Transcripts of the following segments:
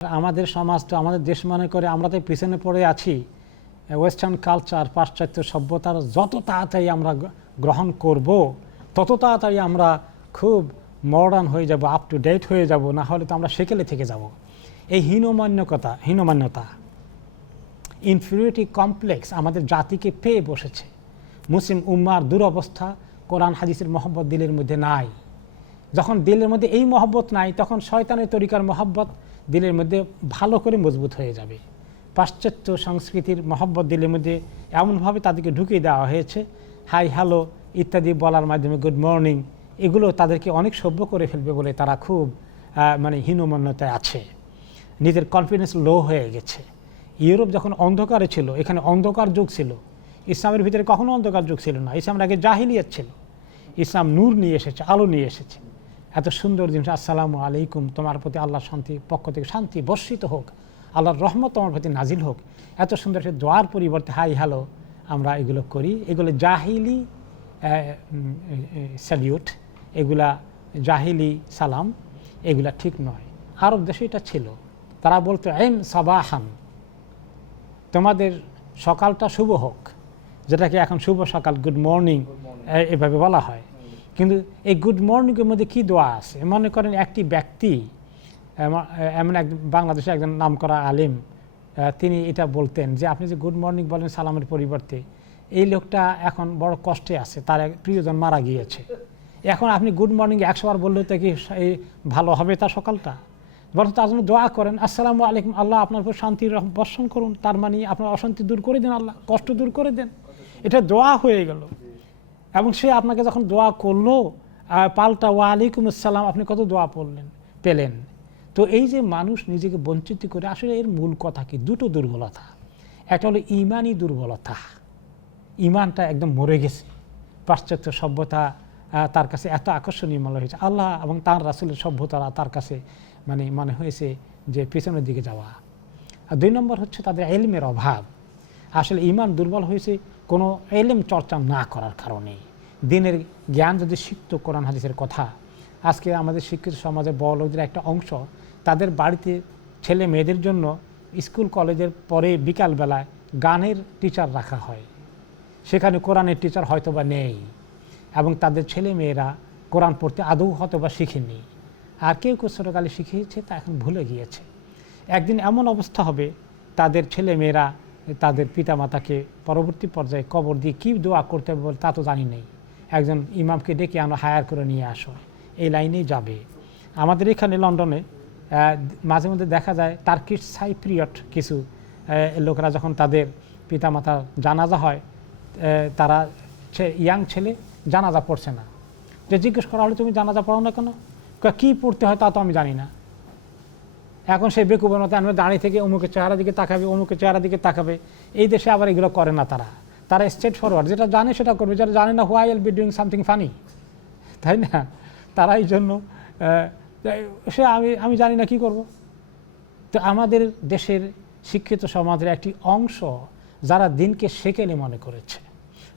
আমাদের সমাজ তো আমাদের দেশ মনে করে আমরা তো পিছনে পড়ে আছি। ওয়েস্টার্ন কালচার, পাশ্চাত্য সভ্যতার যত তাড়াতাড়ি আমরা গ্রহণ করব তত তাড়াতাড়ি আমরা খুব মডার্ন হয়ে যাব, আপ টু ডেট হয়ে যাব, না হলে তো আমরা সেকেলে থেকে যাব। এই হীনমান্যতা, ইনফিরিয়রিটি কমপ্লেক্স আমাদের জাতিকে পেয়ে বসেছে। মুসলিম উম্মার দুরবস্থা, কোরআন হাদিসের মহব্বত দিলের মধ্যে নাই। যখন দিলের মধ্যে এই মহব্বত নাই, তখন শয়তানের তরিকার মহব্বত দিলের মধ্যে ভালো করে মজবুত হয়ে যাবে। পাশ্চাত্য সংস্কৃতির মহব্বত দিলের মধ্যে এমনভাবে তাদেরকে ঢুকিয়ে দেওয়া হয়েছে, হাই হ্যালো ইত্যাদি বলার মাধ্যমে, গুড মর্নিং, এগুলো তাদেরকে অনেক সভ্য করে ফেলবে বলে তারা খুব হীনমন্যতায় আছে। নিজের কনফিডেন্স লো হয়ে গেছে। ইউরোপ যখন অন্ধকারে ছিল, এখানে অন্ধকার যুগ ছিল। ইসলামের ভিতরে কখনো অন্ধকার যুগ ছিল না। ইসলামের আগে জাহিলিয়াত ছিল। ইসলাম নূর নিয়ে এসেছে, আলো নিয়ে এসেছে। এত সুন্দর জিনিস, আসসালামু আলাইকুম, তোমার প্রতি আল্লাহর শান্তি পক্ষ থেকে শান্তি বর্ষিত হোক, আল্লাহর রহমত তোমার প্রতি নাজিল হোক। এত সুন্দর সে দোয়ার পরিবর্তে হাই হ্যালো আমরা এগুলো করি। এগুলো জাহিলি স্যালিউট, এগুলা জাহিলি সালাম, এগুলা ঠিক নয়। আরব দেশে এটা ছিল। তারা বলতো এম সাবাহান, তোমাদের সকালটা শুভ হোক, যেটাকে এখন শুভ সকাল, গুড মর্নিং এভাবে বলা হয়। কিন্তু এই গুড মর্নিংয়ের মধ্যে কী দোয়া আছে? মনে করেন একটি ব্যক্তি, এমন এক বাংলাদেশে একজন নামকরা আলিম, তিনি এটা বলতেন যে আপনি যে গুড মর্নিং বলেন সালামের পরিবর্তে, এই লোকটা এখন বড় কষ্টে আছে, তার এক প্রিয়জন মারা গিয়েছে। এখন আপনি গুড মর্নিং 100 বার বললে তো কি ভালো হবে তার সকালটা? বরং তার জন্য দোয়া করেন, আসসালামু আলাইকুম, আল্লাহ আপনার উপর শান্তির বর্ষণ করুন, তার মানে আপনার অশান্তি দূর করে দেন, আল্লাহ কষ্ট দূর করে দেন। এটা দোয়া হয়ে গেল। এবং সে আপনাকে যখন দোয়া করলো, পাল্টা ওয়া আলাইকুম আসসালাম, আপনি কত দোয়া পেলেন। তো এই যে মানুষ নিজেকে বঞ্চিত করে, আসলে এর মূল কথা কি? দুটো দুর্বলতা। একটা হলো ইমানই দুর্বলতা, ইমানটা একদম মরে গেছে। পাশ্চাত্য সভ্যতা তার কাছে এত আকর্ষণীয় মনে হয়েছে, আল্লাহ এবং তার রাসূলের সভ্যতা তার কাছে মনে হয়েছে যে পেছনের দিকে যাওয়া। আর 2 নম্বর হচ্ছে তাদের এলমের অভাব। আসলে ইমান দুর্বল হয়েছে কোনো এলেম চর্চা না করার কারণে। দিনের জ্ঞান যদি শিখত, কোরআন হাদিসের কথা, আজকে আমাদের শিক্ষিত সমাজের বড় লোকদের একটা অংশ, তাদের বাড়িতে ছেলে মেয়েদের জন্য স্কুল কলেজের পরে বিকালবেলায় গানের টিচার রাখা হয়। সেখানে কোরআনের টিচার হয়তো বা নেই, এবং তাদের ছেলে মেয়েরা কোরআন পড়তে আদৌ হয়তো বা শিখেনি। আর কেউ ছোটোকালে শিখিয়েছে, তা এখন ভুলে গিয়েছে। একদিন এমন অবস্থা হবে, তাদের ছেলে মেয়েরা তাদের পিতামাতাকে পরবর্তী পর্যায়ে কবর দিয়ে কী দোয়া করতে হবে বলে তা তো জানি নেই। একজন ইমামকে ডেকে আমরা হায়ার করে নিয়ে আসো, এই লাইনেই যাবে। আমাদের এখানে লন্ডনে মাঝে মধ্যে দেখা যায় টার্কিশ সাইপ্রিয়ট কিছু লোকেরা যখন তাদের পিতামাতার জানাজা হয়, তারা ইয়াং ছেলে জানাজা পড়ছে না। যে জিজ্ঞেস করা হলে তুমি জানাজা পড়ো না কেন? কী পড়তে হয় তা তো আমি জানি না। এখন সেই বেকুবের মতো আমরা দাঁড়িয়ে থেকে অমুকের চেহারা দিকে তাকাবে, অমুকের চেহারা দিকে তাকাবে। এই দেশে আবার এগুলো করে না। তারা স্ট্রেট ফরওয়ার্ড, যেটা জানে সেটা করবে, যেটা জানে না why will be doing something funny, তাই না? তারা এই জন্য সে আমি জানি না কি করব। তো আমাদের দেশের শিক্ষিত সমাজের একটি অংশ যারা দিনকে সেকেলে মনে করেছে,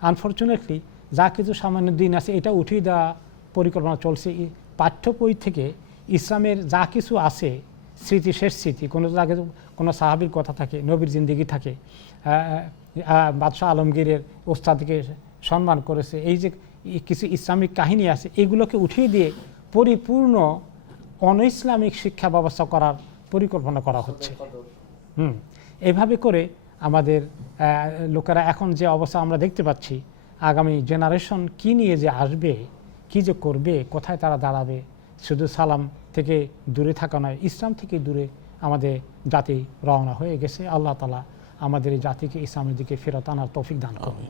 আনফর্চুনেটলি যা কিছু সামান্য দিন আছে এটা উঠিয়ে দেওয়া পরিকল্পনা চলছে। পাঠ্য বই থেকে ইসলামের যা কিছু আছে, স্মৃতি, শেষ স্মৃতি, কোনো সাহাবীর কথা থাকে, নবীর জিন্দেগি থাকে, বাদশাহ আলমগীরের ওস্তাদকে সম্মান করেছে, এই যে কিছু ইসলামিক কাহিনী আছে, এগুলোকে উঠিয়ে দিয়ে পরিপূর্ণ অনইসলামিক শিক্ষা ব্যবস্থা করার পরিকল্পনা করা হচ্ছে। এইভাবে করে আমাদের লোকেরা এখন যে অবস্থা আমরা দেখতে পাচ্ছি, আগামী জেনারেশন কি নিয়ে যে আসবে, কি যে করবে, কোথায় তারা দাঁড়াবে, শুধু সালাম থেকে দূরে থাকা নয়, ইসলাম থেকে দূরে আমাদের জাতি রওনা হয়ে গেছে। আল্লাহ তাআলা আমাদের এই জাতিকে ইসলামের দিকে ফেরত আনার তৌফিক দান করুন।